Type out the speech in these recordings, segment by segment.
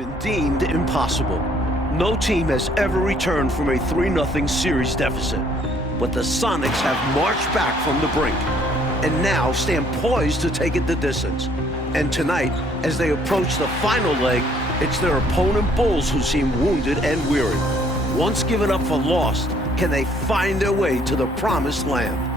been deemed impossible. No team has ever returned from a 3-0 series deficit. But the Sonics have marched back from the brink and now stand poised to take it the distance. And tonight, as they approach the final leg, it's their opponent Bulls who seem wounded and weary. Once given up for lost, can they find their way to the promised land?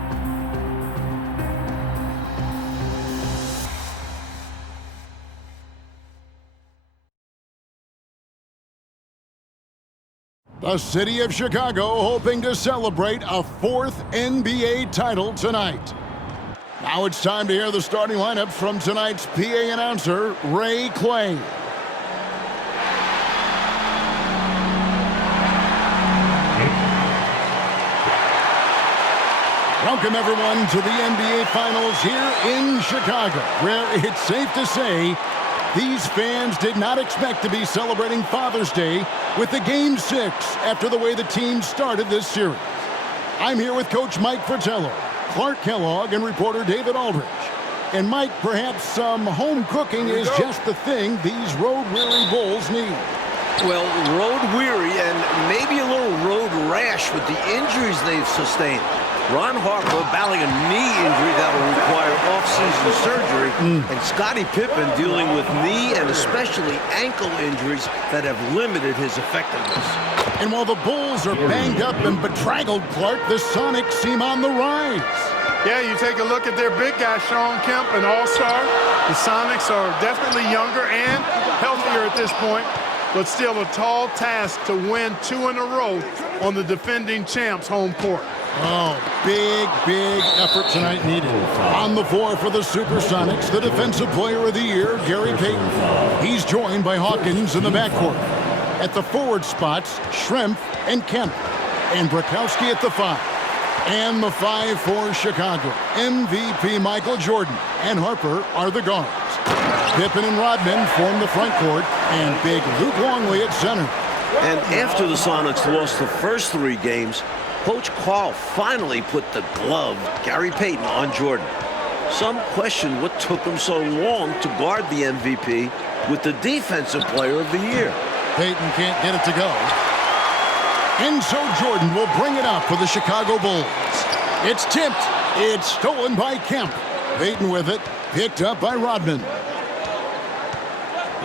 The city of Chicago hoping to celebrate a 4th NBA title tonight. Now it's time to hear the starting lineup from tonight's PA announcer, Ray Clay. Welcome everyone to the NBA Finals here in Chicago, where it's safe to say these fans did not expect to be celebrating Father's Day with the Game 6 after the way the team started this series. I'm here with Coach Mike Fratello, Clark Kellogg, and reporter David Aldridge. And Mike, perhaps some home cooking is just the thing these road-weary Bulls need. Well, road-weary and maybe a little road rash with the injuries they've sustained. Ron Harper battling a knee injury that will require off-season surgery, and Scottie Pippen dealing with knee and especially ankle injuries that have limited his effectiveness. And while the Bulls are banged up and bedraggled, Clark, the Sonics seem on the rise. Yeah, you take a look at their big guy, Shawn Kemp, an all-star. The Sonics are definitely younger and healthier at this point, but still a tall task to win 2 in a row on the defending champs' home court. Oh, big effort tonight needed. On the floor for the Supersonics, the Defensive Player of the Year, Gary Payton. He's joined by Hawkins in the backcourt. At the forward spots, Schrempf and Kemp. And Brakowski at the 5. And the 5 for Chicago. MVP Michael Jordan and Harper are the guards. Pippen and Rodman form the front court, and big Luke Longley at center. And after the Sonics lost the first 3 games, Coach Carl finally put the glove, Gary Payton, on Jordan. Some question what took him so long to guard the MVP with the Defensive Player of the Year. Payton can't get it to go. And so Jordan will bring it up for the Chicago Bulls. It's tipped. It's stolen by Kemp. Payton with it, picked up by Rodman.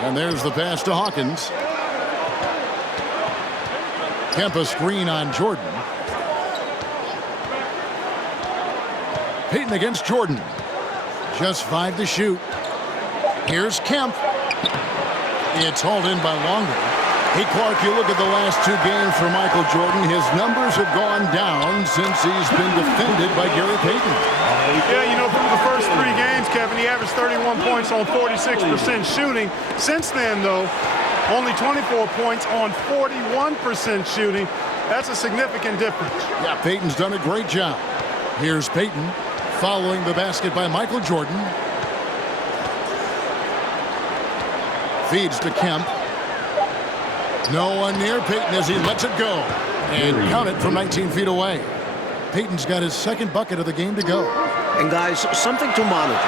And there's the pass to Hawkins. Kemp a screen on Jordan. Payton against Jordan. Just 5 to shoot. Here's Kemp. It's hauled in by Longley. Hey, Clark, you look at the last 2 games for Michael Jordan. His numbers have gone down since he's been defended by Gary Payton. Yeah, you know, from the first 3 games, Kevin, he averaged 31 points on 46% shooting. Since then, though, only 24 points on 41% shooting. That's a significant difference. Yeah, Payton's done a great job. Here's Payton following the basket by Michael Jordan. Feeds to Kemp. No one near Payton as he lets it go. And count it from 19 feet away. Payton's got his 2nd bucket of the game to go. And guys, something to monitor.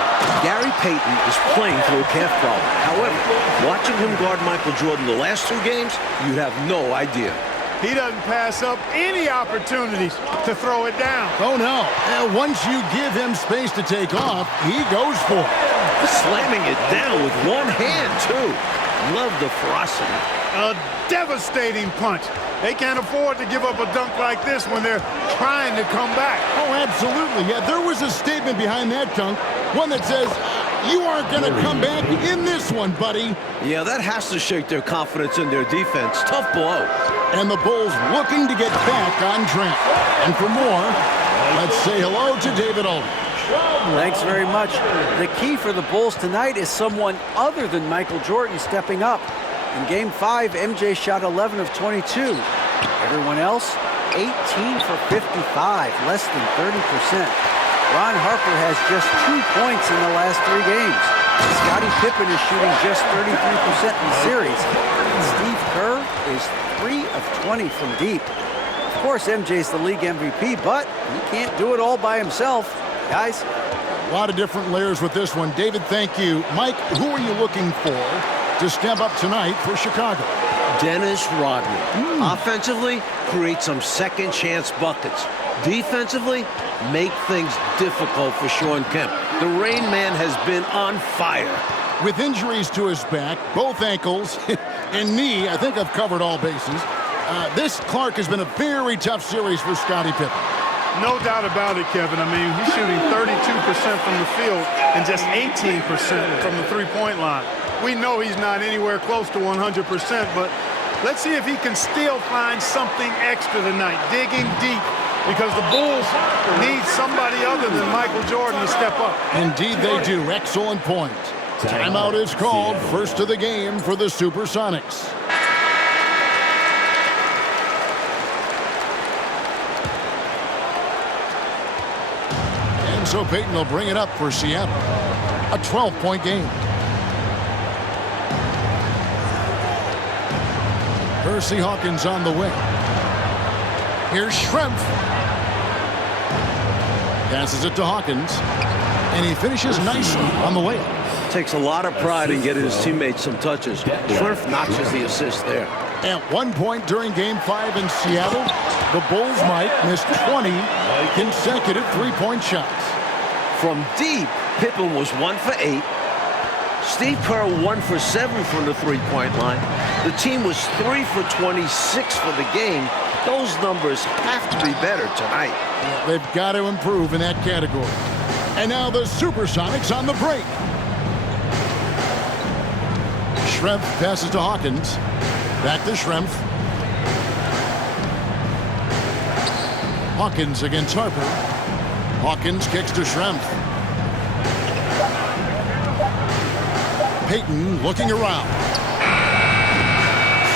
Gary Payton is playing through a calf problem. However, watching him guard Michael Jordan the last 2 games, you'd have no idea. He doesn't pass up any opportunities to throw it down. Oh, no. Once you give him space to take off, he goes for it. Slamming it down with one hand, too. Love the ferocity. A devastating punch. They can't afford to give up a dunk like this when they're trying to come back. Oh, absolutely. Yeah, there was a statement behind that dunk, one that says, you aren't going to come back in this one, buddy. Yeah, that has to shake their confidence in their defense. Tough blow. And the Bulls looking to get back on track. And for more, let's say hello to David Aldridge. Thanks very much. The key for the Bulls tonight is someone other than Michael Jordan stepping up. In Game 5, MJ shot 11 of 22. Everyone else, 18 for 55, less than 30%. Ron Harper has just 2 points in the last 3 games. Scottie Pippen is shooting just 33% in the series. And Steve Kerr is 3 of 20 from deep. Of course, MJ's the league MVP, but he can't do it all by himself. Guys, a lot of different layers with this one. David, thank you. Mike, who are you looking for to step up tonight for Chicago. Dennis Rodman. Offensively, create some second chance buckets. Defensively, make things difficult for Sean Kemp. The Rain Man has been on fire. With injuries to his back, both ankles, and knee, I think I've covered all bases. This, Clark, has been a very tough series for Scottie Pippen. No doubt about it, Kevin. I mean, he's shooting 32% from the field and just 18% from the three-point line. We know he's not anywhere close to 100%, but let's see if he can still find something extra tonight, digging deep, because the Bulls need somebody other than Michael Jordan to step up. Indeed they do. Excellent point. Timeout is called. First of the game for the Supersonics. And so Payton will bring it up for Seattle. A 12-point game. Percy Hawkins on the wing. Here's Schrempf. Passes it to Hawkins. And he finishes nicely on the layup. Takes a lot of pride in getting his teammates some touches. Schrempf notches the assist there. At one point during Game 5 in Seattle, the Bulls might miss 20 consecutive three-point shots. From deep, Pippen was 1 for 8. Steve Kerr 1 for 7 from the three-point line. The team was 3 for 26 for the game. Those numbers have to be better tonight. Yeah, they've got to improve in that category. And now the Supersonics on the break. Schrempf passes to Hawkins. Back to Schrempf. Hawkins against Harper. Hawkins kicks to Schrempf. Payton looking around.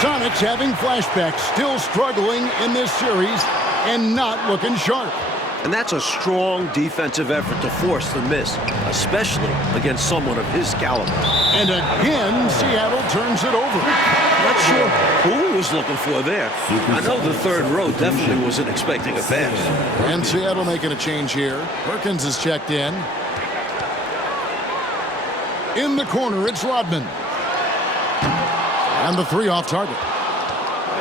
Sonics having flashbacks, still struggling in this series and not looking sharp. And that's a strong defensive effort to force the miss, especially against someone of his caliber. And again, Seattle turns it over. Not sure who he was looking for there. I know the third row definitely wasn't expecting a pass. And Seattle making a change here. Perkins is checked in. In the corner, it's Rodman. And the three off target.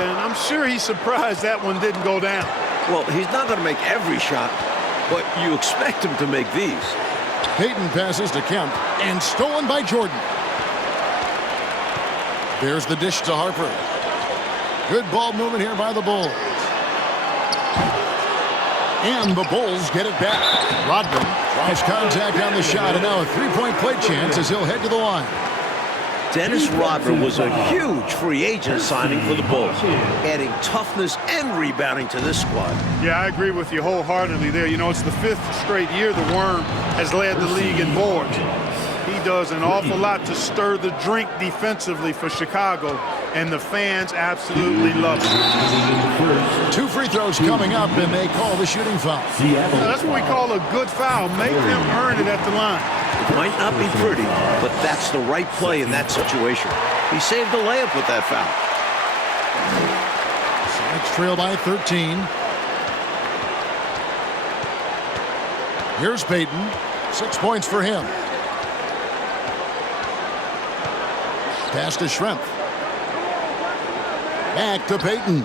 And I'm sure he's surprised that one didn't go down. Well, he's not going to make every shot, but you expect him to make these. Payton passes to Kemp, and stolen by Jordan. There's the dish to Harper. Good ball movement here by the Bulls. And the Bulls get it back. Rodman tries contact on the shot, and now a three-point play chance as he'll head to the line. Dennis Rodman was a huge free agent signing for the Bulls, adding toughness and rebounding to this squad. Yeah, I agree with you wholeheartedly there. You know, it's the 5th straight year the Worm has led the league in boards. He does an awful lot to stir the drink defensively for Chicago, and the fans absolutely love it. 2 free throws coming up, and they call the shooting foul. That's what we call a good foul. Make them earn it at the line. It might not be pretty, but that's the right play in that situation. He saved the layup with that foul. Sonics trail by 13. Here's Payton. 6 points for him. Pass to Schrempf. Back to Payton.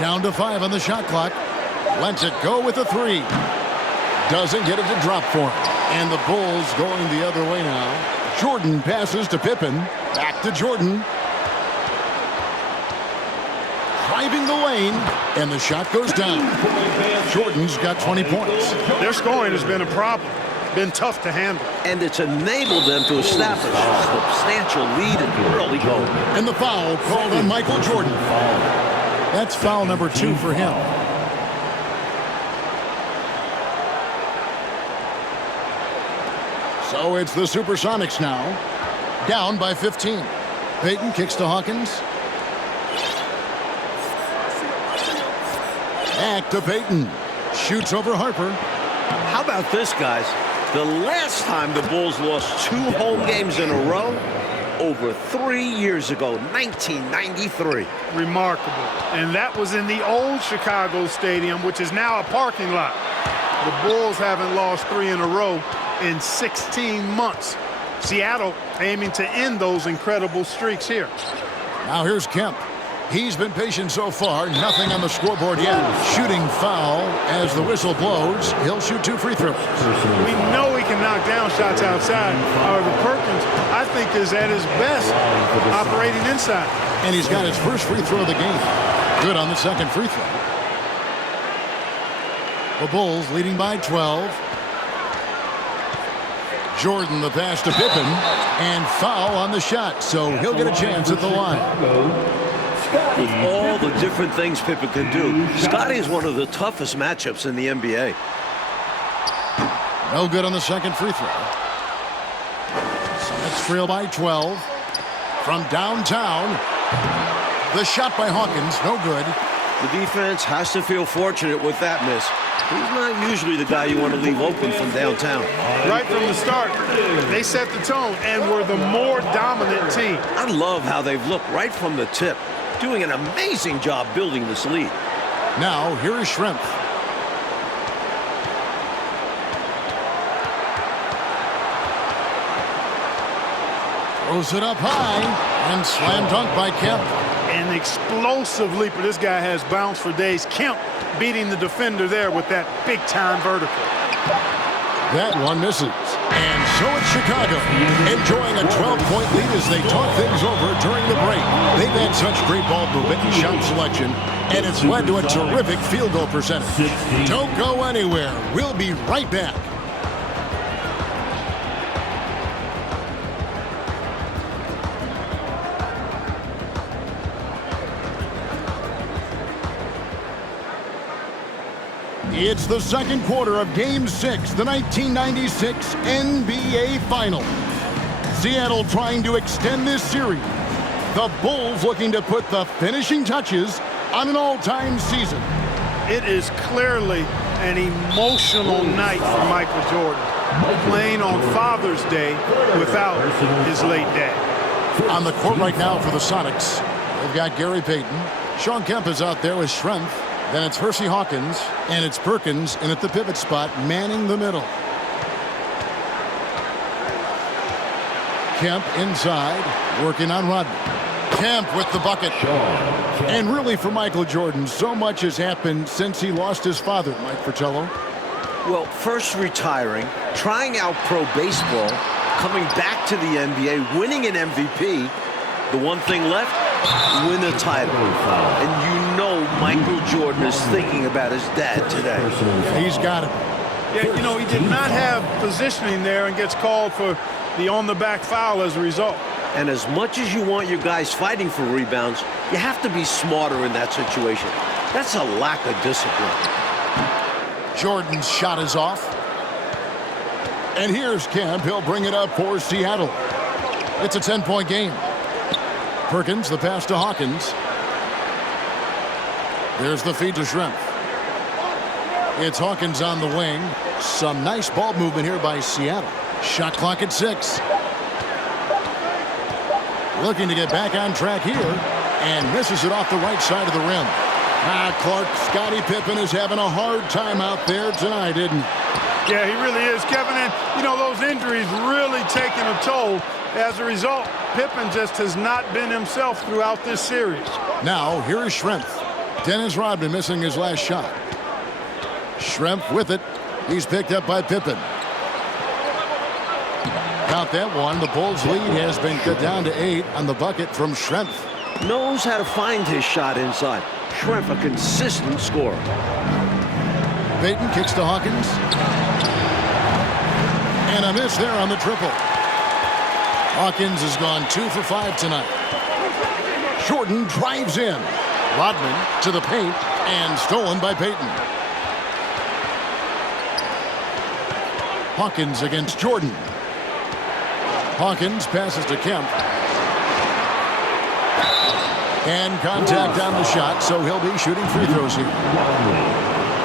Down to 5 on the shot clock. Lets it go with a 3. Doesn't get it to drop for him. And the Bulls going the other way now. Jordan passes to Pippen. Back to Jordan. Driving the lane. And the shot goes down. Jordan's got 20 points. Their scoring has been a problem. Been tough to handle. And it's enabled them to establish a substantial lead in the early going. And the foul called on Michael Jordan. That's foul number 2 for him. So it's the Supersonics now. Down by 15. Payton kicks to Hawkins. Back to Payton. Shoots over Harper. How about this, guys? The last time the Bulls lost 2 home games in a row, over 3 years ago, 1993. Remarkable. And that was in the old Chicago Stadium, which is now a parking lot. The Bulls haven't lost 3 in a row in 16 months. Seattle aiming to end those incredible streaks here. Now here's Kemp. He's been patient so far. Nothing on the scoreboard yet. Shooting foul as the whistle blows. He'll shoot 2 free throws. We know he can knock down shots outside. However, Perkins, I think, is at his best operating inside. And he's got his first free throw of the game. Good on the second free throw. The Bulls leading by 12. Jordan the pass to Pippen. And foul on the shot. So he'll get a chance at the line. With all the different things Pippen can do, Scotty is one of the toughest matchups in the NBA. No good on the second free throw. Sonics trail by 12. From downtown. The shot by Hawkins, no good. The defense has to feel fortunate with that miss. He's not usually the guy you want to leave open from downtown. Right from the start, they set the tone and were the more dominant team. I love how they've looked right from the tip, doing an amazing job building this lead. Now, here is Schrempf. Throws it up high and slam dunk by Kemp. An explosive leaper. This guy has bounce for days. Kemp beating the defender there with that big-time vertical. That one misses. And so it's Chicago, enjoying a 12-point lead as they talk things over during the break. They've had such great ball movement and shot selection, and it's led to a terrific field goal percentage. Don't go anywhere. We'll be right back. It's the second quarter of Game 6, the 1996 NBA Final. Seattle trying to extend this series. The Bulls looking to put the finishing touches on an all-time season. It is clearly an emotional night for Michael Jordan, playing on Father's Day without his late dad. On the court right now for the Sonics, they've got Gary Payton. Shawn Kemp is out there with Schrempf. Then it's Hersey Hawkins, and it's Perkins in at the pivot spot, manning the middle. Kemp inside, working on Rodman. Kemp with the bucket. And really for Michael Jordan, so much has happened since he lost his father, Mike Fratello. Well, first retiring, trying out pro baseball, coming back to the NBA, winning an MVP. The one thing left, win a title. And you know Michael Jordan is thinking about his dad today. He's got it. Yeah, you know, he did not have positioning there and gets called for the on-the-back foul as a result. And as much as you want your guys fighting for rebounds, you have to be smarter in that situation. That's a lack of discipline. Jordan's shot is off. And here's Kemp. He'll bring it up for Seattle. It's a 10-point game. Perkins, the pass to Hawkins. There's the feed to Schrempf. It's Hawkins on the wing. Some nice ball movement here by Seattle. Shot clock at 6. Looking to get back on track here. And misses it off the right side of the rim. Clark, Scottie Pippen is having a hard time out there tonight, isn't he? Yeah, he really is, Kevin. And, you know, those injuries really taking a toll. As a result, Pippen just has not been himself throughout this series. Now, here is Schrempf. Dennis Rodman missing his last shot. Schrempf with it. He's picked up by Pippen. Count that one. The Bulls' lead has been cut down to 8 on the bucket from Schrempf. Knows how to find his shot inside. Schrempf, a consistent scorer. Payton kicks to Hawkins. And a miss there on the triple. Hawkins has gone 2 for 5 tonight. Jordan drives in. Rodman to the paint and stolen by Payton. Hawkins against Jordan. Hawkins passes to Kemp. And contact on the shot, so he'll be shooting free throws here.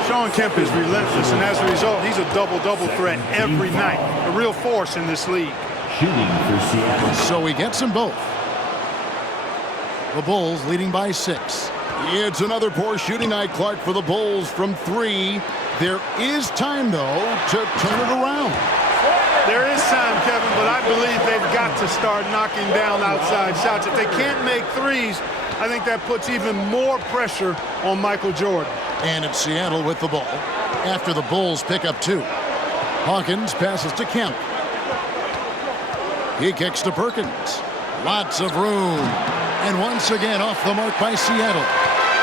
Shawn Kemp is relentless, and as a result, he's a double-double threat every night. A real force in this league. So he gets them both. The Bulls leading by 6. It's another poor shooting night, Clark, for the Bulls from 3. There is time, though, to turn it around. There is time, Kevin, but I believe they've got to start knocking down outside shots. If they can't make threes, I think that puts even more pressure on Michael Jordan. And it's Seattle with the ball after the Bulls pick up 2. Hawkins passes to Kemp. He kicks to Perkins. Lots of room. And once again off the mark by Seattle.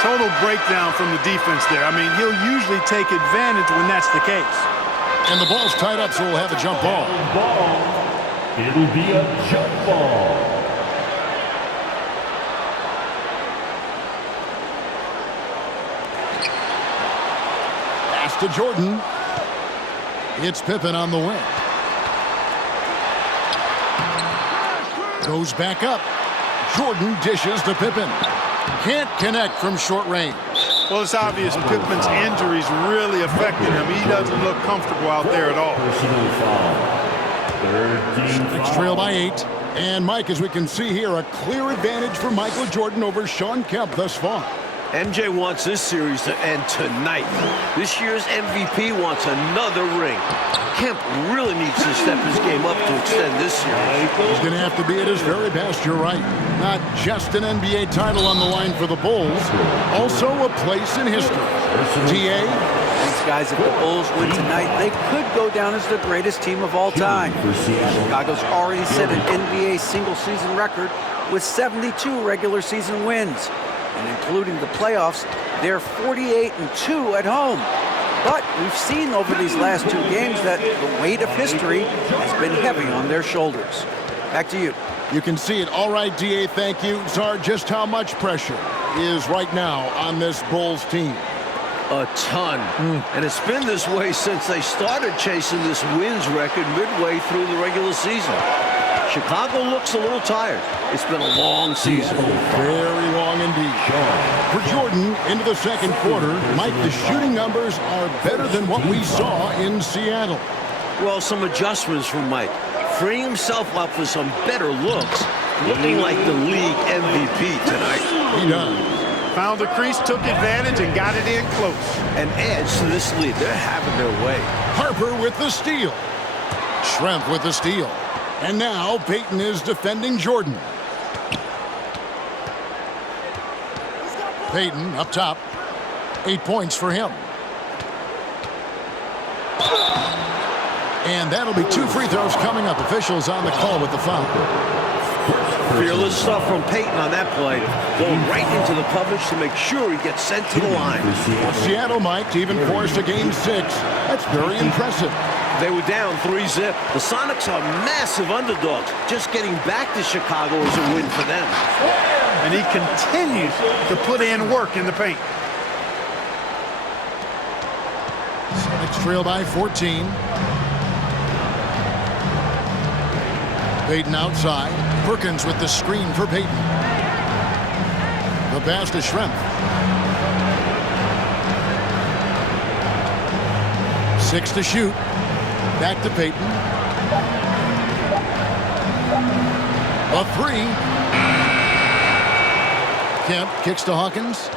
Total breakdown from the defense there. I mean, he'll usually take advantage when that's the case. And the ball's tied up, so we'll have a jump ball. It'll be a jump ball. Pass to Jordan. It's Pippen on the wing. Goes back up. Jordan dishes to Pippen. Can't connect from short range. Well, it's obvious Pippen's injuries really affected him. He doesn't look comfortable out there at all. Personal foul. 13 Celtics trail by 8. And Mike, as we can see here, a clear advantage for Michael Jordan over Shawn Kemp thus far. MJ wants this series to end tonight. This year's MVP wants another ring. Kemp really needs to step his game up to extend this series. He's going to have to be at his very best, you're right. Not just an NBA title on the line for the Bulls, also a place in history. TA? Thanks, guys. If the Bulls win tonight, they could go down as the greatest team of all time. Chicago's already set an NBA single-season record with 72 regular season wins. And including the playoffs, they're 48-2 at home. But we've seen over these last 2 games that the weight of history has been heavy on their shoulders. Back to you. You can see it. All right, DA, thank you. Czar, just how much pressure is right now on this Bulls team? A ton. And it's been this way since they started chasing this wins record midway through the regular season. Chicago looks a little tired. It's been a long season. Very long indeed. For Jordan, into the second quarter, Mike, the shooting numbers are better than what we saw in Seattle. Well, some adjustments from Mike. Freeing himself up for some better looks. Looking like the league MVP tonight. He does. Found the crease, took advantage, and got it in close. And adds to this lead. They're having their way. Harper with the steal. Schrempf with the steal. And now Payton is defending Jordan. Payton up top. 8 points for him. And that'll be 2 free throws coming up. Officials on the call with the foul. Fearless stuff from Payton on that play. Going right into the coverage to make sure he gets sent to the line. Seattle, Mike, to even force a game 6. That's very impressive. They were down 3-0. The Sonics are massive underdogs. Just getting back to Chicago is a win for them. And he continues to put in work in the paint. Sonics trail by 14. Payton outside. Perkins with the screen for Payton. The pass to Schrempf. 6 to shoot. Back to Payton. A 3. Kemp kicks to Hawkins.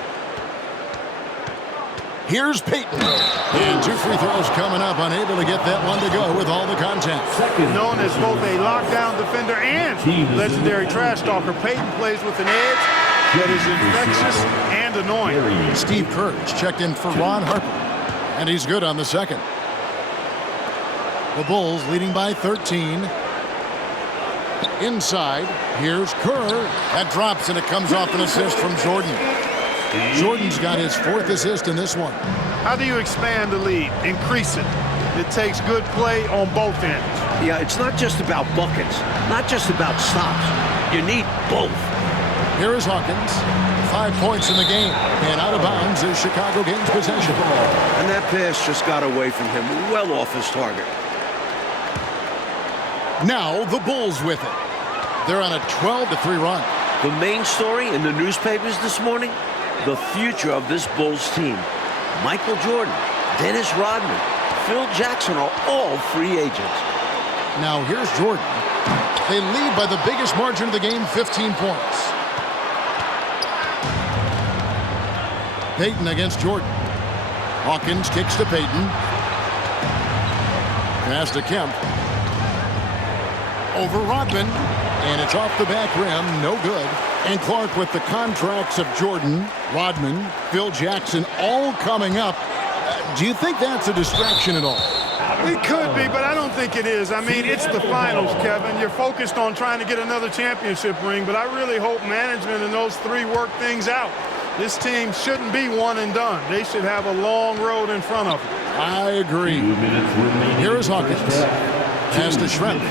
Here's Payton. And 2 free throws coming up. Unable to get that one to go with all the contact. Known as both a lockdown defender and legendary trash talker, Payton plays with an edge that is infectious and annoying. Steve Kerr checked in for Ron Harper. And he's good on the second. The Bulls leading by 13. Inside, here's Kerr. That drops, and it comes off an assist from Jordan. Jordan's got his 4th assist in this one. How do you expand the lead? Increase it. It takes good play on both ends. Yeah, it's not just about buckets, not just about stops. You need both. Here is Hawkins. 5 points in the game. And out of bounds is Chicago gains possession. And that pass just got away from him, well off his target. Now the Bulls with it. They're on a 12-3 run. The main story in the newspapers this morning, the future of this Bulls team. Michael Jordan, Dennis Rodman, Phil Jackson are all free agents. Now here's Jordan. They lead by the biggest margin of the game, 15 points. Payton against Jordan. Hawkins kicks to Payton. Pass to Kemp. Over Rodman. And it's off the back rim. No good. And Clark with the contracts of Jordan, Rodman, Phil Jackson all coming up. Do you think that's a distraction at all? It could be, but I don't think it is. I mean, it's the finals, Kevin. You're focused on trying to get another championship ring, but I really hope management and those three work things out. This team shouldn't be one and done. They should have a long road in front of them. I agree. Here is Hawkins. Pass to Schrempf.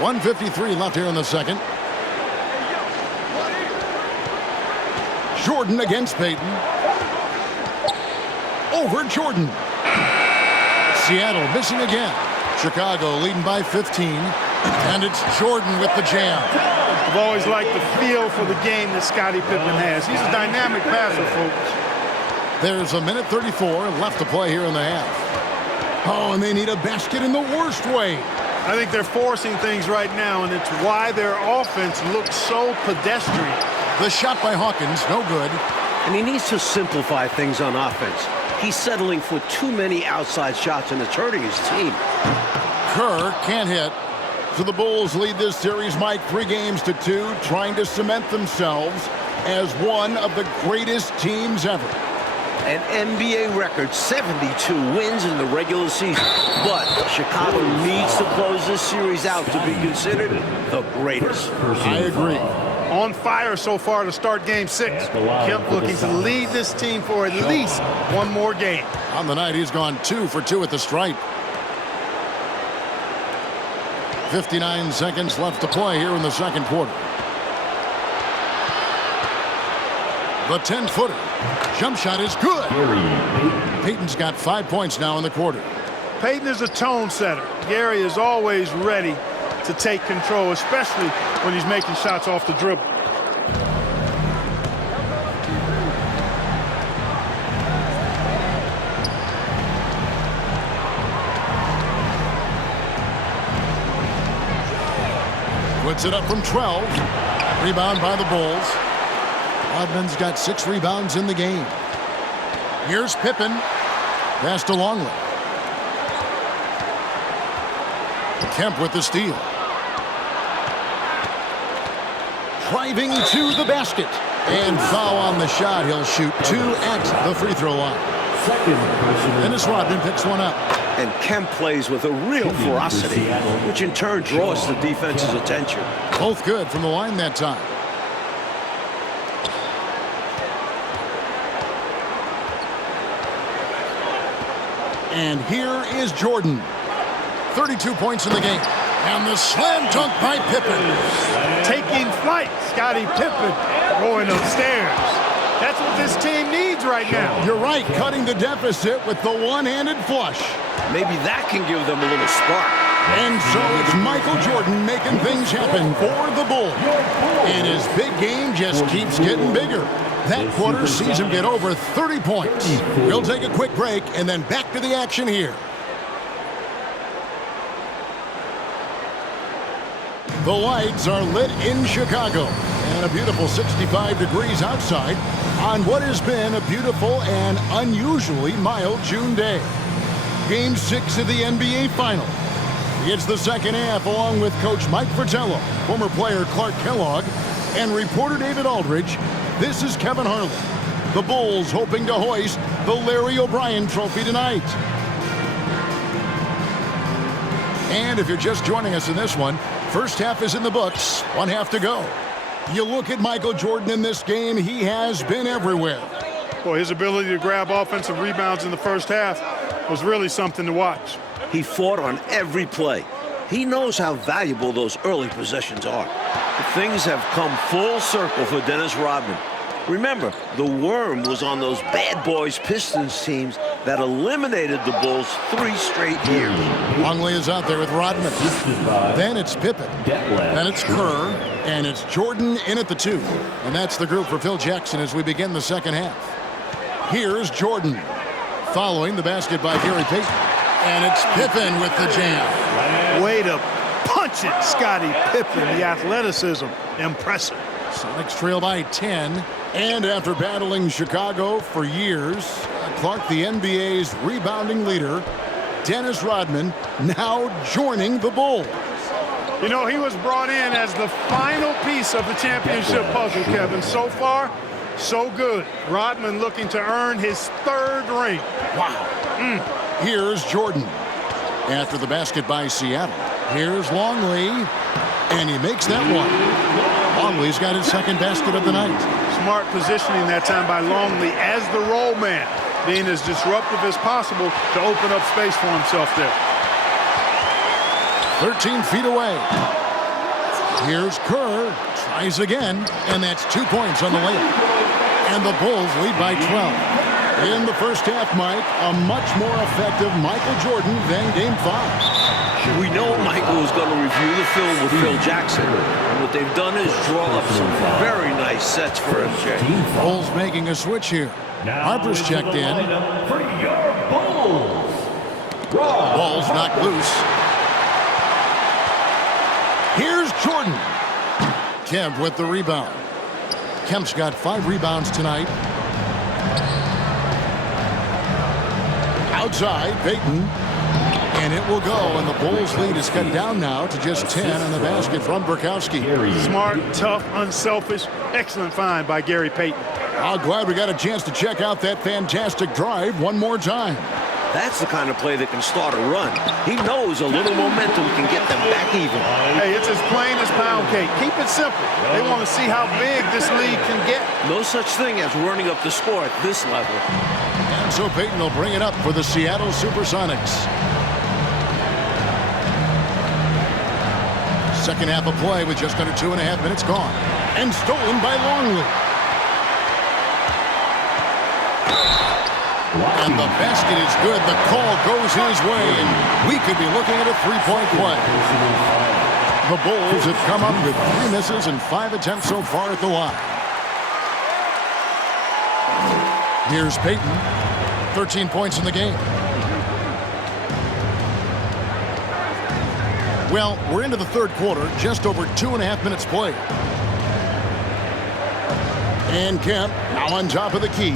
1:53 left here in the second. Jordan against Payton. Over Jordan. Seattle missing again. Chicago leading by 15. And it's Jordan with the jam. I've always liked the feel for the game that Scottie Pippen has. He's a dynamic passer, folks. There's 1:34 left to play here in the half. Oh, and they need a basket in the worst way. I think they're forcing things right now, and it's why their offense looks so pedestrian. The shot by Hawkins, no good. And he needs to simplify things on offense. He's settling for too many outside shots and it's hurting his team. Kerr can't hit. So the Bulls lead this series, Mike, 3-2, trying to cement themselves as one of the greatest teams ever. An NBA record, 72 wins in the regular season. But Chicago needs to close this series out to be considered the greatest. I agree. On fire so far to start Game 6. Kemp looking to lead this team for at least one more game. On the night, he's gone 2 for 2 at the stripe. 59 seconds left to play here in the second quarter. The 10-footer. Jump shot is good. Payton's got 5 points now in the quarter. Payton is a tone setter. Gary is always ready to take control, especially when he's making shots off the dribble. Puts it up from 12. Rebound by the Bulls. Rodman's got 6 rebounds in the game. Here's Pippen. Pass to Longley. Kemp with the steal. Driving to the basket. And foul on the shot. He'll shoot 2 at the free throw line. Dennis Rodman picks one up. And Kemp plays with a real ferocity, which in turn draws the defense's attention. Both good from the line that time. And here is Jordan. 32 points in the game. And the slam dunk by Pippen. Taking flight, Scottie Pippen going upstairs. That's what this team needs right now. You're right, cutting the deficit with the one-handed flush. Maybe that can give them a little spark. And so it's Michael Jordan making things happen for the Bulls. And his big game just keeps getting bigger. That quarter sees him get over 30 points. We'll take a quick break and then back to the action here. The lights are lit in Chicago. And a beautiful 65 degrees outside on what has been a beautiful and unusually mild June day. Game 6 of the NBA Finals. It's the second half along with Coach Mike Fratello, former player Clark Kellogg, and reporter David Aldridge. This is Kevin Harlan. The Bulls hoping to hoist the Larry O'Brien Trophy tonight. And if you're just joining us in this one, first half is in the books, one half to go. You look at Michael Jordan in this game, he has been everywhere. Well, his ability to grab offensive rebounds in the first half was really something to watch. He fought on every play. He knows how valuable those early possessions are. Things have come full circle for Dennis Rodman. Remember, the worm was on those bad boys Pistons teams that eliminated the Bulls 3 straight years. Longley is out there with Rodman. Then it's Pippen. Then it's Kerr. And it's Jordan in at the 2. And that's the group for Phil Jackson as we begin the second half. Here's Jordan. Following the basket by Gary Payton. And it's Pippen with the jam. Way to punch it, Scottie Pippen. The athleticism, impressive. Sonics trail by 10. And after battling Chicago for years, Clark, the NBA's rebounding leader, Dennis Rodman, now joining the Bulls. You know, he was brought in as the final piece of the championship puzzle, Kevin. So far, so good. Rodman looking to earn his 3rd ring. Wow. Here's Jordan. After the basket by Seattle, here's Longley, and he makes that one. Longley's got his 2nd basket of the night. Smart positioning that time by Longley as the roll man, being as disruptive as possible to open up space for himself there. 13 feet away. Here's Kerr, tries again, and that's 2 points on the layup. And the Bulls lead by 12. In the first half, Mike, a much more effective Michael Jordan than Game 5. We know Michael is going to review the film with Phil Jackson. And what they've done is draw up some very nice sets for MJ. Bulls making a switch here. Harper's checked in. For your Bulls. Ball's knocked loose. Here's Jordan. Kemp with the rebound. Kemp's got 5 rebounds tonight. Outside, Payton. And it will go, and the Bulls lead is cut down now to just 10 on the basket from Burkowski. Smart, tough, unselfish. Excellent find by Gary Payton. I'm glad we got a chance to check out that fantastic drive one more time. That's the kind of play that can start a run. He knows a little momentum can get them back even. Hey, it's as plain as pound cake. Keep it simple. They want to see how big this lead can get. No such thing as running up the score at this level. And so Payton will bring it up for the Seattle Supersonics. Second half of play with just under 2.5 minutes gone. And stolen by Longley. And the basket is good. The call goes his way. And we could be looking at a 3-point play. The Bulls have come up with 3 misses and 5 attempts so far at the line. Here's Payton. 13 points in the game. Well, we're into the 3rd quarter, just over 2.5 minutes played. And Kemp now on top of the key.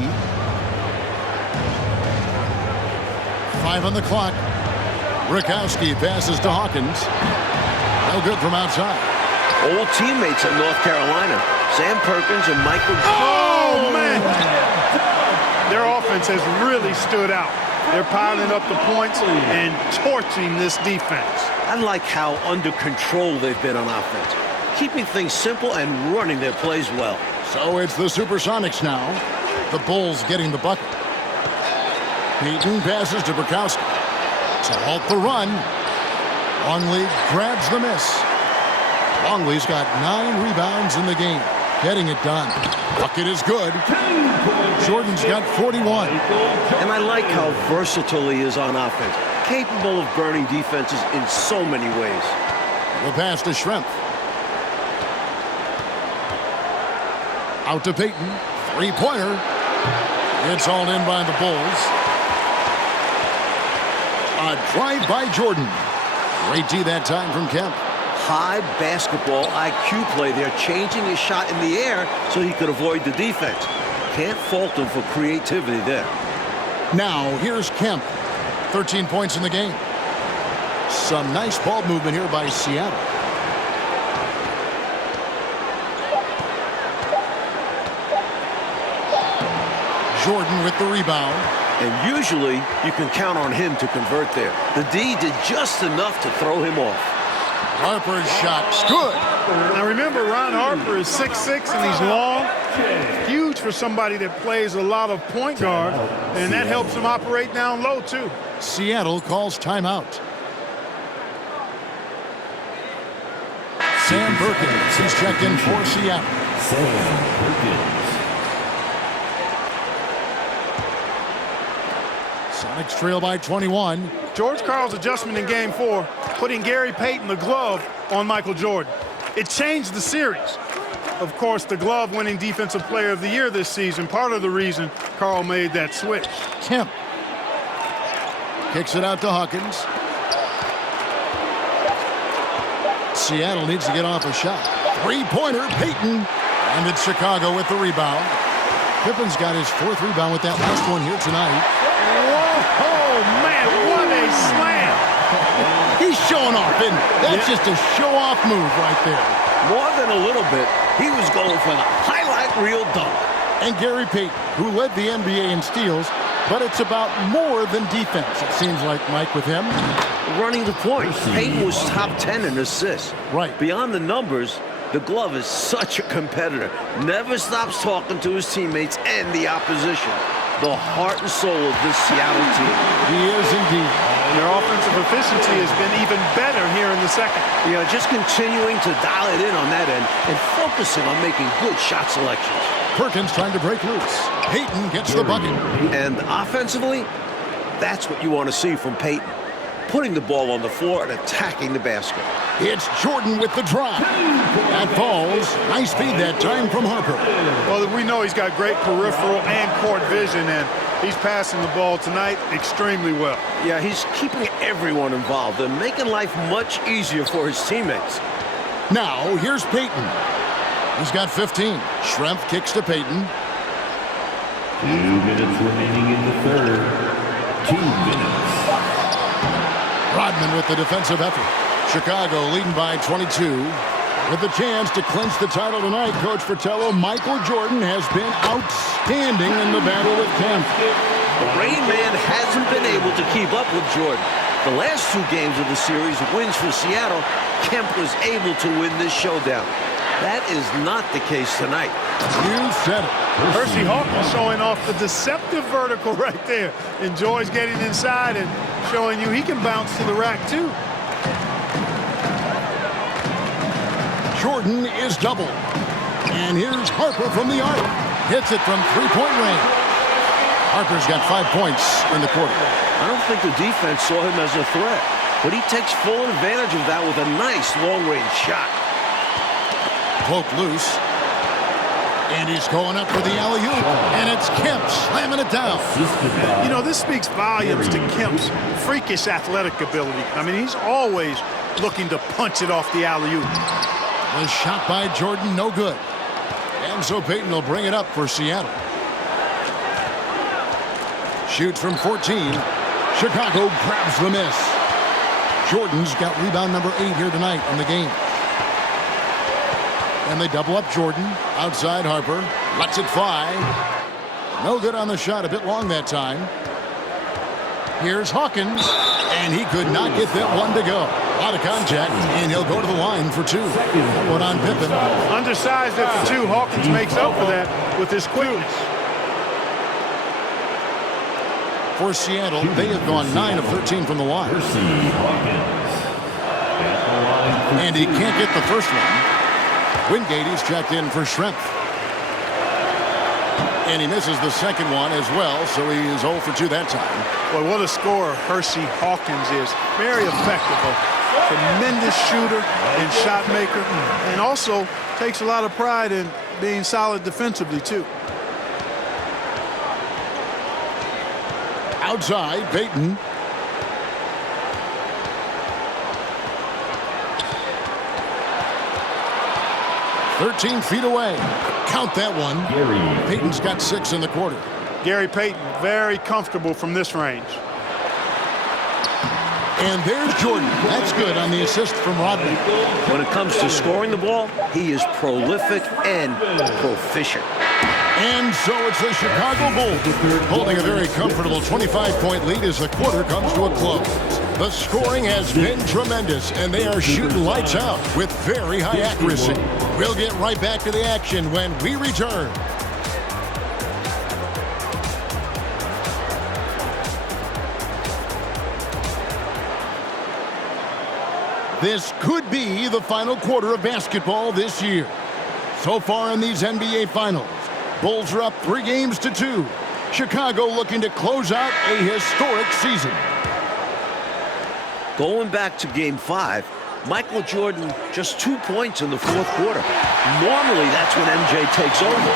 5 on the clock. Burkowski passes to Hawkins. No good from outside. Old teammates at North Carolina, Sam Perkins and Michael. Oh, man! Their offense has really stood out. They're piling up the points and torching this defense. I like how under control they've been on offense, keeping things simple and running their plays well. So it's the Supersonics now. The Bulls getting the bucket. Payton passes to Burkowski to halt the run. Longley grabs the miss. Longley's got 9 rebounds in the game. Getting it done. Bucket is good. Jordan's got 41. And I like how versatile he is on offense, capable of burning defenses in so many ways. The pass to Schrempf. Out to Payton. 3-pointer. It's all in by the Bulls. A drive by Jordan. Great D that time from Kemp. High basketball IQ play there, changing his shot in the air so he could avoid the defense. Can't fault him for creativity there. Now, here's Kemp. 13 points in the game. Some nice ball movement here by Seattle. Jordan with the rebound. And usually, you can count on him to convert there. The D did just enough to throw him off. Harper's shot's good. Now remember, Ron Harper is 6'6", and he's long. Huge for somebody that plays a lot of point guard, and that helps him operate down low, too. Seattle calls timeout. Sam Perkins is checked in for Seattle. Sam Perkins. Sonics trail by 21. George Karl's adjustment in Game 4, putting Gary Payton the glove on Michael Jordan. It changed the series. Of course, the glove-winning Defensive Player of the Year this season, part of the reason Karl made that switch. Kemp kicks it out to Hawkins. Seattle needs to get off a shot. 3-pointer, Payton. And it's Chicago with the rebound. Pippen's got his 4th rebound with that last one here tonight. Whoa, man, what a slam. He's showing off, and that's just a show-off move right there. More than a little bit, he was going for the highlight reel dunk. And Gary Payton, who led the NBA in steals, but it's about more than defense, it seems like, Mike, with him. Running the point, Payton was top 10 in assists. Right. Beyond the numbers, the glove is such a competitor. Never stops talking to his teammates and the opposition. The heart and soul of this Seattle team. He is indeed. Their offensive efficiency has been even better here in the second. You know, just continuing to dial it in on that end and focusing on making good shot selections. Perkins trying to break loose. Payton gets the bucket. And offensively, that's what you want to see from Payton. Putting the ball on the floor and attacking the basket. It's Jordan with the drive. That falls. Nice feed that time from Harper. Well, we know he's got great peripheral and court vision, and he's passing the ball tonight extremely well. Yeah, he's keeping everyone involved and making life much easier for his teammates. Now, here's Payton. He's got 15. Schrempf kicks to Payton. 2 minutes remaining in the third. 2 minutes. Rodman with the defensive effort. Chicago leading by 22. With the chance to clinch the title tonight, Coach Fratello, Michael Jordan has been outstanding in the battle with Kemp. The Rain Man hasn't been able to keep up with Jordan. The last 2 games of the series, wins for Seattle, Kemp was able to win this showdown. That is not the case tonight. You said it. Hersey Hawkins showing off the deceptive vertical right there. Enjoys getting inside and showing you he can bounce to the rack too. Jordan is doubled. And here's Harper from the arc. Hits it from 3-point range. Harper's got 5 points in the quarter. I don't think the defense saw him as a threat, but he takes full advantage of that with a nice long-range shot. Cloak loose. And he's going up for the alley-oop. And it's Kemp slamming it down. You know, this speaks volumes to Kemp's freakish athletic ability. I mean, he's always looking to punch it off the alley-oop. The shot by Jordan, no good. And so Payton will bring it up for Seattle. Shoots from 14. Chicago grabs the miss. Jordan's got rebound number 8 here tonight in the game. And they double up Jordan. Outside Harper. Lets it fly. No good on the shot. A bit long that time. Here's Hawkins. And he could not get that one to go. A lot of contact. And he'll go to the line for 2. One on Pippen. Undersized at the 2. Hawkins makes up for that with his quickness. For Seattle, they have gone 9 of 13 from the line. And he can't get the first one. Wingate is checked in for Schrempf. And he misses the second one as well, so he is 0 for 2 that time. Boy, what a scorer Hersey Hawkins is. Very effective. A tremendous shooter and shot maker. And also takes a lot of pride in being solid defensively, too. Outside, Payton. "13 feet away." Count that one. Payton's got 6 in the quarter. Gary Payton, very comfortable from this range. And there's Jordan. That's good on the assist from Rodman. When it comes to scoring the ball, he is prolific and proficient. And so it's the Chicago Bulls holding a very comfortable 25-point lead as the quarter comes to a close. The scoring has been tremendous, and they are shooting lights out with very high accuracy. We'll get right back to the action when we return. This could be the final quarter of basketball this year. So far in these NBA Finals, Bulls are up 3 games to 2. Chicago looking to close out a historic season. Going back to Game 5, Michael Jordan just 2 points in the 4th quarter. Normally, that's when MJ takes over.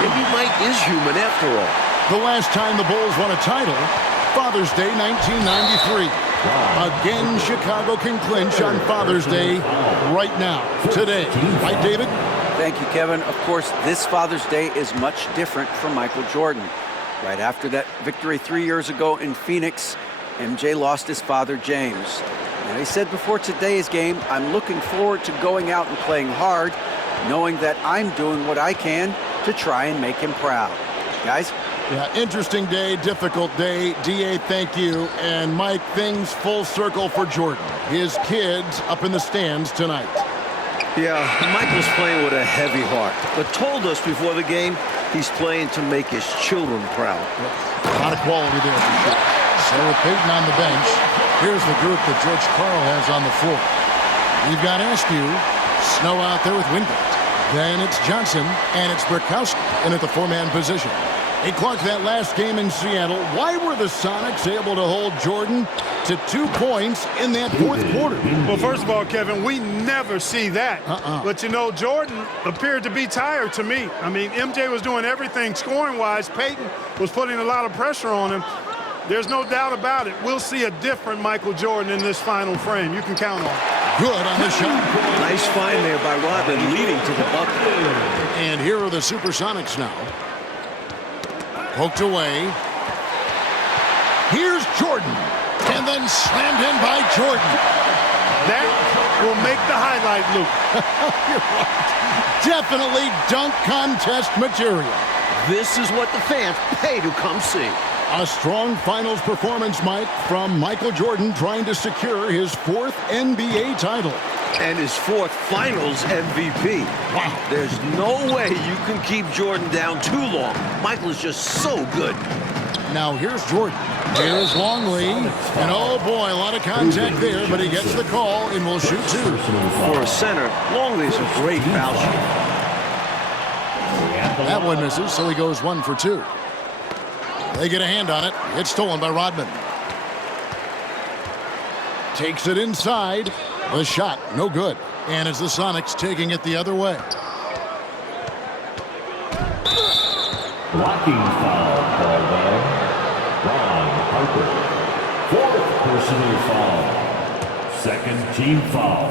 Maybe Mike is human after all. The last time the Bulls won a title, Father's Day 1993. Again, Chicago can clinch on Father's Day right now, today. Right, David? Thank you, Kevin. Of course, this Father's Day is much different from Michael Jordan. Right after that victory 3 years ago in Phoenix, MJ lost his father, James. Now, he said before today's game, I'm looking forward to going out and playing hard, knowing that I'm doing what I can to try and make him proud. Guys? Yeah, interesting day, difficult day. D.A., thank you. And Mike, things full circle for Jordan. His kids up in the stands tonight. Yeah, Michael's playing with a heavy heart, but told us before the game he's playing to make his children proud. A lot of quality there for sure. So with Peyton on the bench, here's the group that George Karl has on the floor. We've got Askew, Snow out there with Wingate. Then it's Johnson, and it's Burkowski in at the four-man position. Hey, Clark, that last game in Seattle, why were the Sonics able to hold Jordan to 2 points in that fourth quarter? Well, first of all, Kevin, we never see that. But, you know, Jordan appeared to be tired to me. I mean, MJ was doing everything scoring-wise. Peyton was putting a lot of pressure on him. There's no doubt about it. We'll see a different Michael Jordan in this final frame. You can count on it. Good on the shot. Nice find there by Rodman, leading to the bucket. And here are the Supersonics now. Poked away. Here's Jordan. And then slammed in by Jordan. That will make the highlight loop. You're right. Definitely dunk contest material. This is what the fans pay to come see. A strong finals performance, Mike, from Michael Jordan trying to secure his 4th NBA title. And his 4th finals MVP. Wow. There's no way you can keep Jordan down too long. Michael is just so good. Now here's Jordan. Here's Longley. And oh boy, a lot of contact there, but he gets the call and will shoot 2. For a center, Longley's a great foul shooter. That one misses, so he goes 1 for 2. They get a hand on it. It's stolen by Rodman. Takes it inside. The shot, no good. And it's the Sonics taking it the other way. Blocking foul called by Ron Harper. 4th personal foul. 2nd team foul.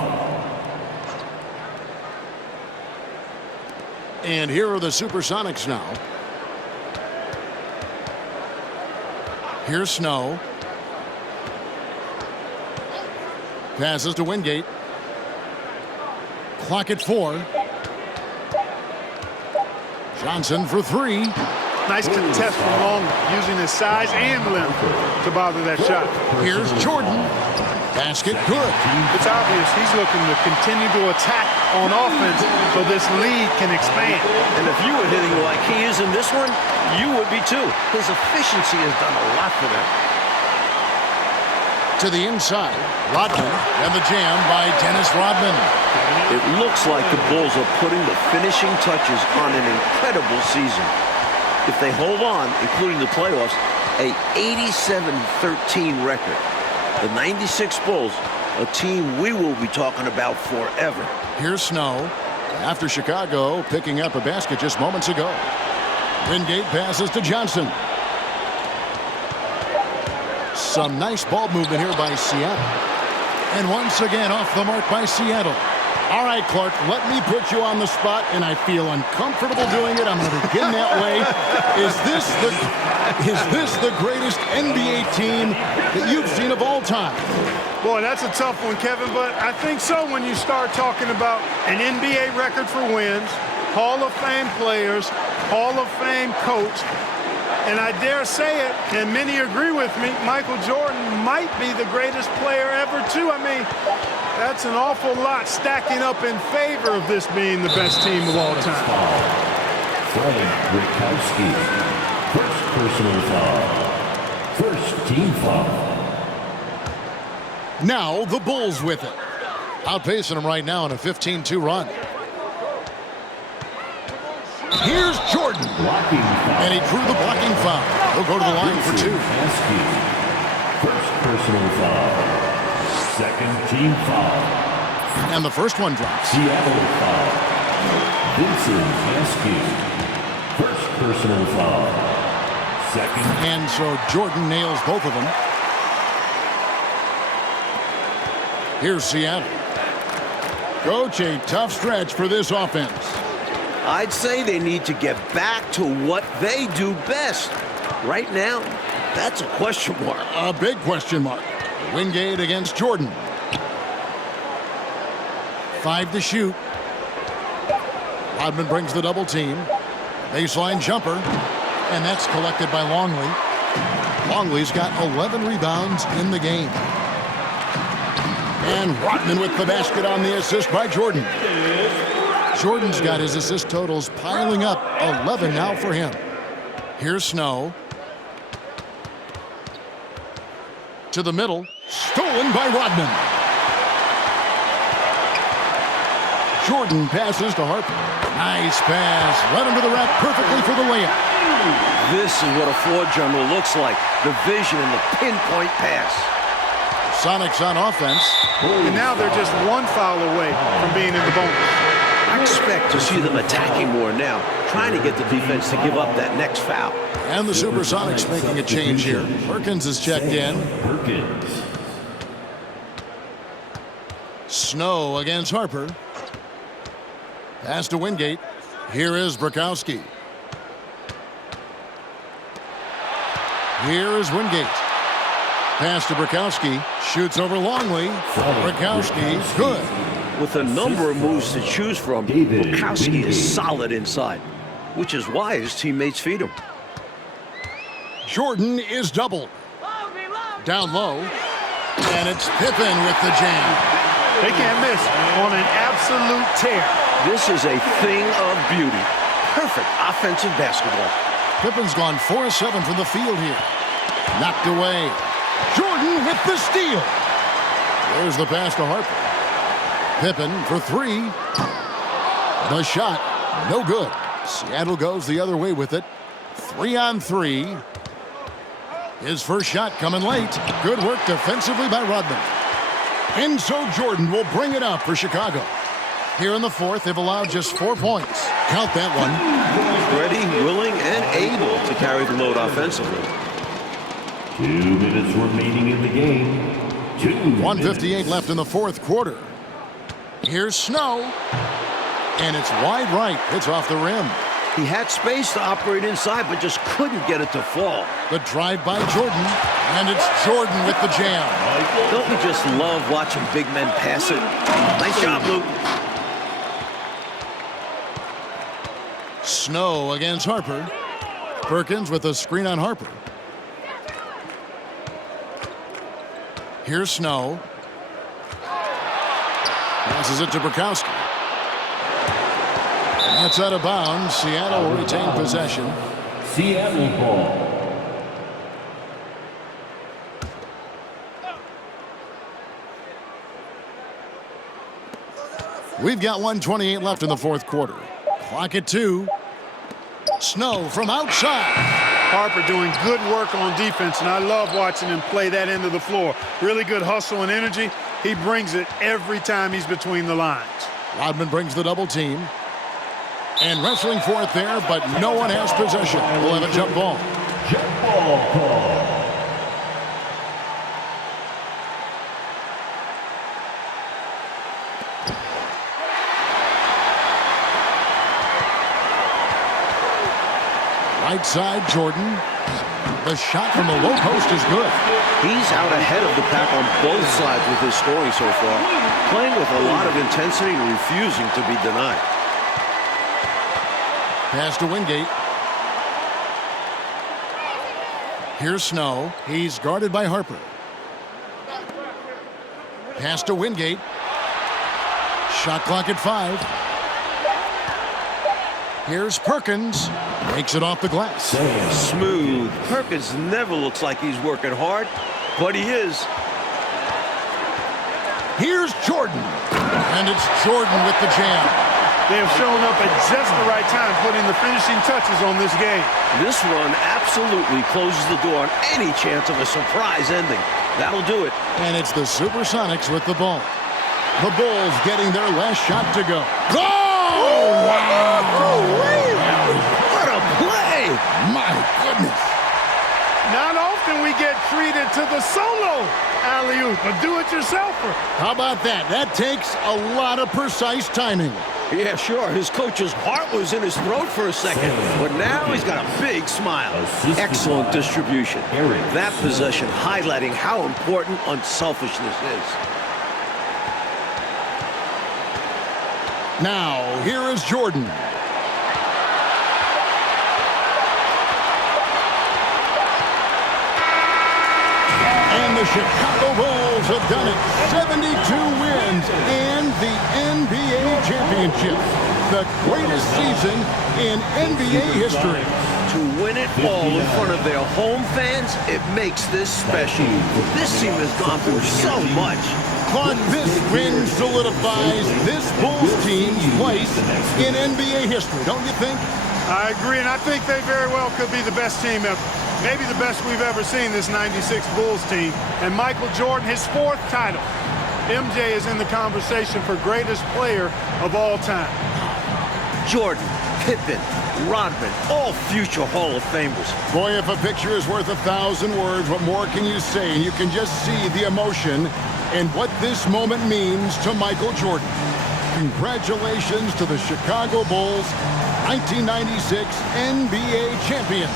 And here are the Supersonics now. Here's Snow. Passes to Wingate. Clock at 4. Johnson for 3. Nice contest from Long, using his size and length to bother that shot. Here's Jordan. Basket good. It's obvious he's looking to continue to attack on offense so this lead can expand. And if you were hitting like he is in this one, you would be too. His efficiency has done a lot for them. To the inside, Rodman, and the jam by Dennis Rodman. It looks like the Bulls are putting the finishing touches on an incredible season. If they hold on, including the playoffs, a 87-13 record. The 96 Bulls, a team we will be talking about forever. Here's Snow. After Chicago picking up a basket just moments ago. Wingate passes to Johnson. Some nice ball movement here by Seattle. And once again off the mark by Seattle. All right, Clark, let me put you on the spot, and I feel uncomfortable doing it. I'm going to begin that way. Is this the greatest NBA team that you've seen of all time? Boy, that's a tough one, Kevin, but I think so when you start talking about an NBA record for wins, Hall of Fame players, Hall of Fame coach, and I dare say it, and many agree with me, Michael Jordan might be the greatest player ever, too. I mean, that's an awful lot stacking up in favor of this being the best team of all time. Frank Burkowski. 1st personal foul. 1st team foul. Now the Bulls with it. Outpacing them right now in a 15-2 run. Here's Jordan. Blocking foul. And he drew the blocking foul. He'll go to the line for 2. Askew. 1st personal foul. 2nd team foul. And the first one drops. Seattle foul. Vincent Askew. 1st personal foul. 2nd. And so Jordan nails both of them. Here's Seattle. Coach, a tough stretch for this offense. I'd say they need to get back to what they do best. Right now, that's a question mark. A big question mark. Wingate against Jordan. 5 to shoot. Rodman brings the double team. Baseline jumper. And that's collected by Longley. Longley's got 11 rebounds in the game. And Rodman with the basket on the assist by Jordan. Jordan's got his assist totals piling up. 11 now for him. Here's Snow. To the middle. Stolen by Rodman. Jordan passes to Harper. Nice pass. Led him to the rack perfectly for the layup. This is what a floor general looks like. The vision and the pinpoint pass. Sonics on offense. And now they're just one foul away from being in the bonus. I expect to see them attacking more now, trying to get the defense to give up that next foul. And the Supersonics making a change here. Perkins is checked in. Perkins. Snow against Harper. Pass to Wingate. Here is Bukowski. Here is Wingate. Pass to Bukowski. Shoots over Longley. Bukowski, good. With a number of moves to choose from, Bukowski is solid inside, which is why his teammates feed him. Jordan is doubled. Down low. And it's Pippen with the jam. They can't miss on an absolute tear. This is a thing of beauty. Perfect offensive basketball. Pippen's gone 4-7 from the field here. Knocked away. Jordan with the steal. There's the pass to Harper. Pippen for 3. The shot, no good. Seattle goes the other way with it. 3-on-3. His first shot coming late. Good work defensively by Rodman. And so Jordan will bring it up for Chicago. Here in the fourth, they've allowed just 4 points. Count that one. Ready, willing, and able to carry the load offensively. 2 minutes remaining in the game. 1:58 left in the fourth quarter. Here's Snow. And it's wide right. It's off the rim. He had space to operate inside, but just couldn't get it to fall. The drive by Jordan. And it's Jordan with the jam. Don't we just love watching big men pass it? Nice job, Luke. Snow against Harper. Perkins with a screen on Harper. Here's Snow. Passes it to Bukowski. That's out of bounds. Seattle will retain possession. Seattle ball. We've got 1:28 left in the fourth quarter. Clock at 2. Snow from outside. Harper doing good work on defense, and I love watching him play that end of the floor. Really good hustle and energy. He brings it every time he's between the lines. Rodman brings the double team. And wrestling for it there, but no one has possession. We'll have a jump ball. Jump ball call. Right side, Jordan. The shot from the low post is good. He's out ahead of the pack on both sides with his scoring so far. Playing with a lot of intensity and refusing to be denied. Pass to Wingate. Here's Snow. He's guarded by Harper. Pass to Wingate. Shot clock at 5. Here's Perkins. Makes it off the glass. Smooth. Perkins never looks like he's working hard, but he is. Here's Jordan. And it's Jordan with the jam. They have shown up at just the right time, putting the finishing touches on this game. This run absolutely closes the door on any chance of a surprise ending. That'll do it. And it's the Supersonics with the ball. The Bulls getting their last shot to go. Go! Wow! What a play! My goodness. Not often we get treated to the solo alley-oop, a do-it-yourselfer. How about that? That takes a lot of precise timing. Yeah, sure. His coach's heart was in his throat for a second, but now he's got a big smile. Excellent distribution. That possession highlighting how important unselfishness is. Now, here is Jordan. And the Chicago Bulls have done it. 72 wins and the NBA championship. The greatest season in NBA history. To win it all in front of their home fans, it makes this special. This team has gone through so much. Clark, this win solidifies this Bulls team's place in NBA history, don't you think? I agree, and I think they very well could be the best team ever. Maybe the best we've ever seen, this 96 Bulls team. And Michael Jordan, his 4th title. MJ is in the conversation for greatest player of all time. Jordan, Pippen, Rodman, all future Hall of Famers. Boy, if a picture is worth 1,000 words, what more can you say? And you can just see the emotion and what this moment means to Michael Jordan. Congratulations to the Chicago Bulls, 1996 NBA champion.